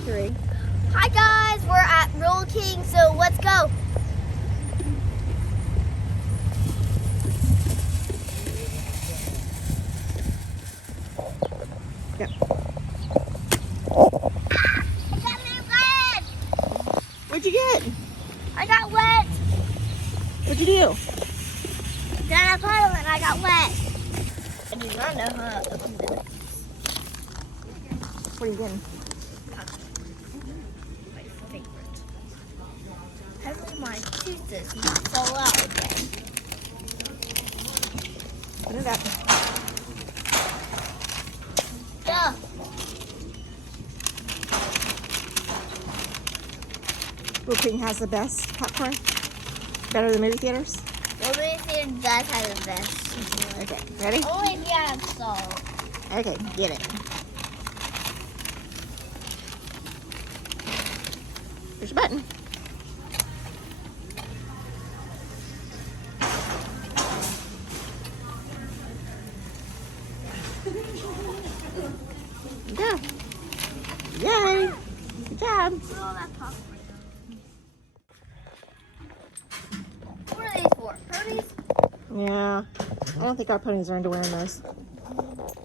3. Hi guys, we're at Roll King, so let's go. Yep. I got me wet. What'd you get? I got wet. What'd you do? Then I puddle and I got wet. I do not know how to open this. What are you getting? My favorite. Hopefully my tooth does not fall out again. What is that? Yeah. Roll King has the best popcorn. Better than movie theaters. Movie theater does have the best. Okay, ready? Only if you have salt. Okay, get it. Push a button. Go. Yay. Good job. Look at all that popcorn. What are these for? Ponies? Yeah. I don't think our ponies are into wearing those.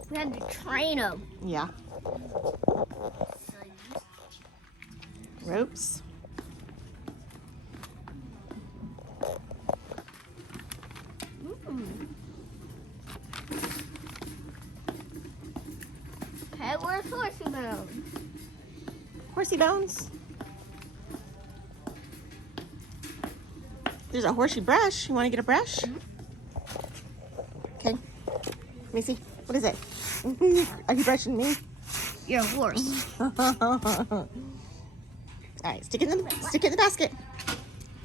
We had to train them. Yeah. Ropes. Okay, where's horsey bones? Horsey bones. There's a horsey brush. You want to get a brush? Okay. Let me see. What is it? Are you brushing me? You're a horse. All right, stick it in the basket.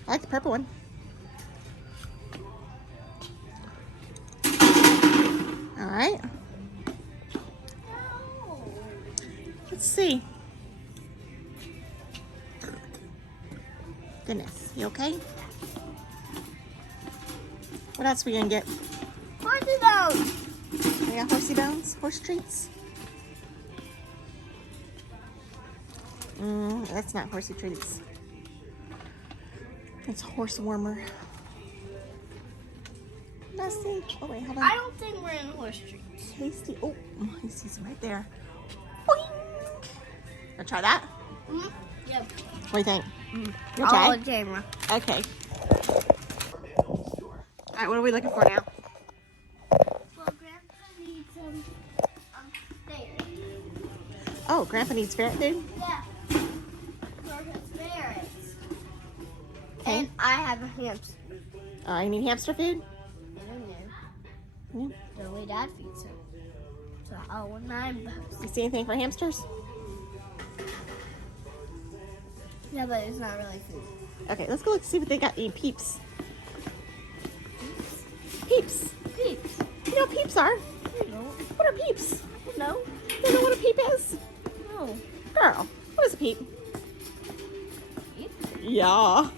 I like the purple one. All right. Let's see. Goodness, you okay? What else are we gonna get? Horsey bones. We got horsey bones, horse treats. That's not horsey treats. It's horse warmer. Let's see. Oh wait, hold on. I don't think we're in horse treats. Tasty. Oh, he sees them right there. Boing. Wanna try that? Yep. What do you think? You'll All try? on camera. Okay. All right, what are we looking for now? Well, Grandpa needs some stairs. Oh, Grandpa needs ferret food? Yeah. For his ferrets. Okay. And I have a hamster. You need hamster food? No. The way Dad feeds him. So I will not You see anything for hamsters? Yeah, but it's not really food. Okay, let's go look see what they got. Eat peeps. Peeps. Peeps. You know what peeps are? No. What are peeps? No. You don't know what a peep is? No. Girl, what is a peep? Peep? Yeah.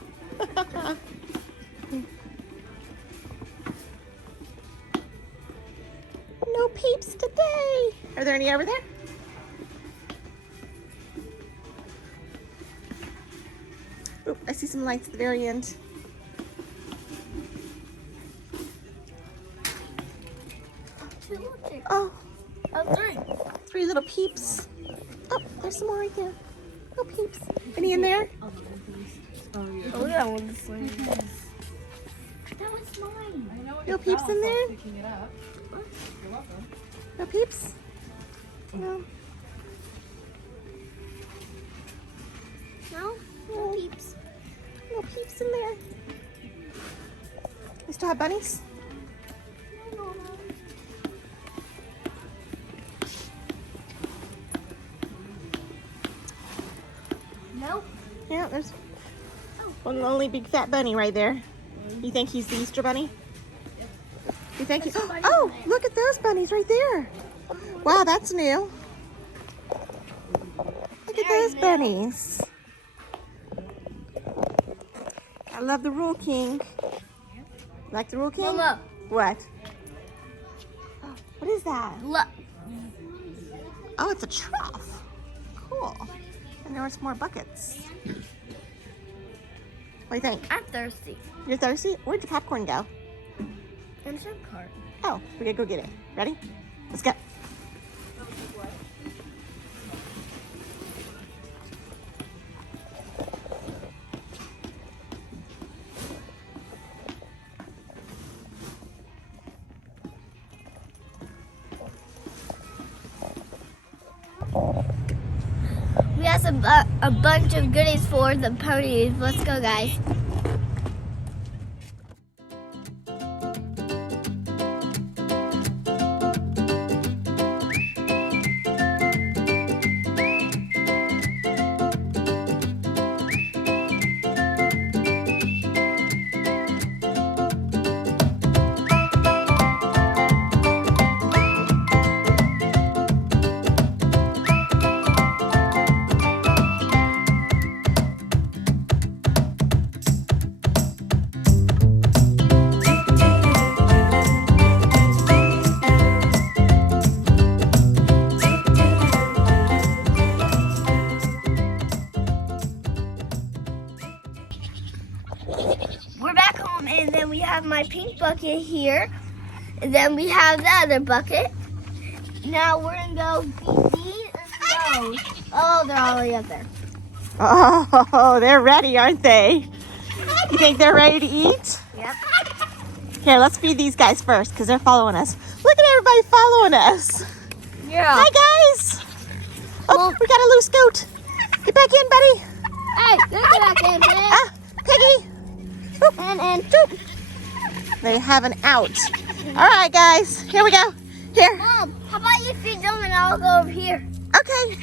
No peeps today. Are there any over there? Oop, I see some lights at the very end. Oh, Oh, three. 3 little peeps. Oh, there's some more right there. No peeps. Any in there? Oh, yeah, one to sleep. That was mine. No peeps in there? Picking it up. You're welcome. No peeps? No. No? No peeps. No peeps in there. We still have bunnies? Nope. Yeah, there's one lonely big fat bunny right there. You think he's the Easter bunny? You think he's... Oh, look at those bunnies right there. Wow, that's new. Look at those bunnies. I love the Rule King. Like the Rule King? Mama. What? What is that? Look. Oh, it's a trough. Cool. There's more buckets. What do you think? I'm thirsty. You're thirsty? Where'd your popcorn go? In some cart. Oh, we gotta go get it. Ready? Let's go. We have a bunch of goodies for the ponies. Let's go, guys. We're back home, and then we have my pink bucket here. And then we have the other bucket. Now we're gonna go feed these and those. Oh, they're all the way up there. Oh, they're ready, aren't they? You think they're ready to eat? Yep. Here, let's feed these guys first because they're following us. Look at everybody following us. Yeah. Hi, guys. Oh, we got a loose goat. Get back in, buddy. Hey, look at that, Pig. Ah, Piggy. And Doop. They have an out. All right, guys. Here we go. Here. Mom, how about you feed them and I'll go over here? Okay.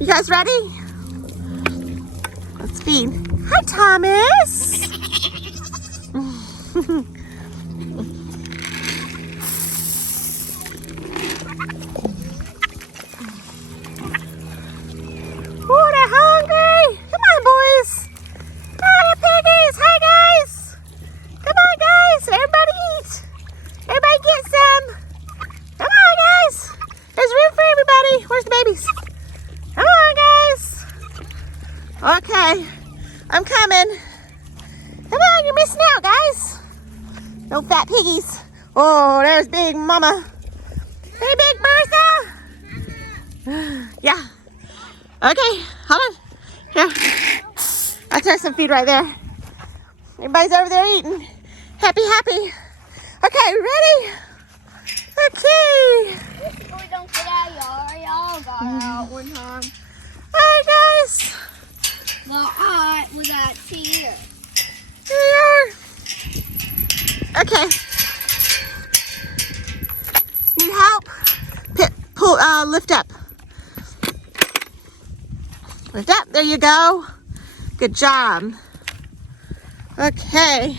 You guys ready? Let's feed. Hi, Thomas. Oh, they're hungry. Come on, boys. Hi, piggies. Hi, guys. Come on, guys. Everybody eat. Everybody get some. Come on, guys. There's room for everybody. Where's the babies? Come on, guys. Okay. I'm coming. Come on, you're missing out, guys. No fat piggies. Oh, there's Big Mama. Hey, Big Bertha. Yeah. Okay, hold on. Here. I'll throw some feed right there. Everybody's over there eating. Happy, happy. Okay, ready? Okay. We don't get out, y'all. Y'all got out one time. Hi, guys. Well, I was at here. Here we are. Okay. Need help? Pull, lift up. Lift up. There you go. Good job. Okay.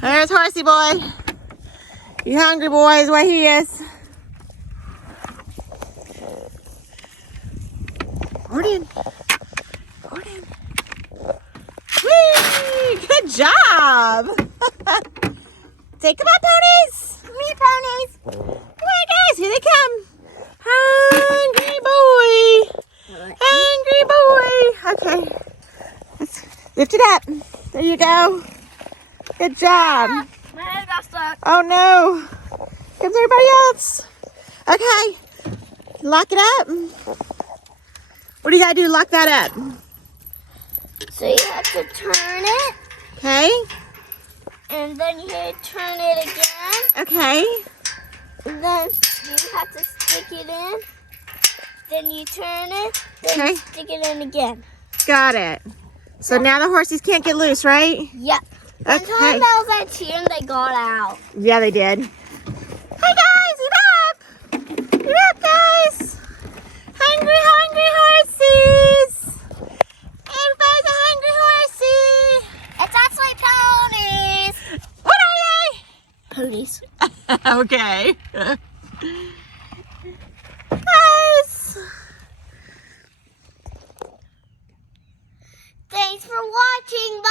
There's Horsey boy. You hungry, boy, is what he is. Gordon. Gordon. Whee! Good job. Say, come on, ponies. Come here, ponies. Come on, guys. Here they come. Hungry boy. Hungry boy. Okay. Let's lift it up. There you go. Good job. My head got stuck. Oh no. Comes everybody else. Okay. Lock it up. What do you gotta do to lock that up? So you have to turn it, Okay. and then you turn it again, Okay. and then you have to stick it in. Then you turn it, then Okay. you stick it in again. Got it. So now the horses can't get loose, right? Yep. One Okay. time I was at here and they got out. Yeah, they did. Hey guys, eat up! Eat up, guys! Hungry, hungry horses! Everybody's a hungry horsey! It's actually ponies. What are Ponies. they? Okay. Guys! Thanks for watching.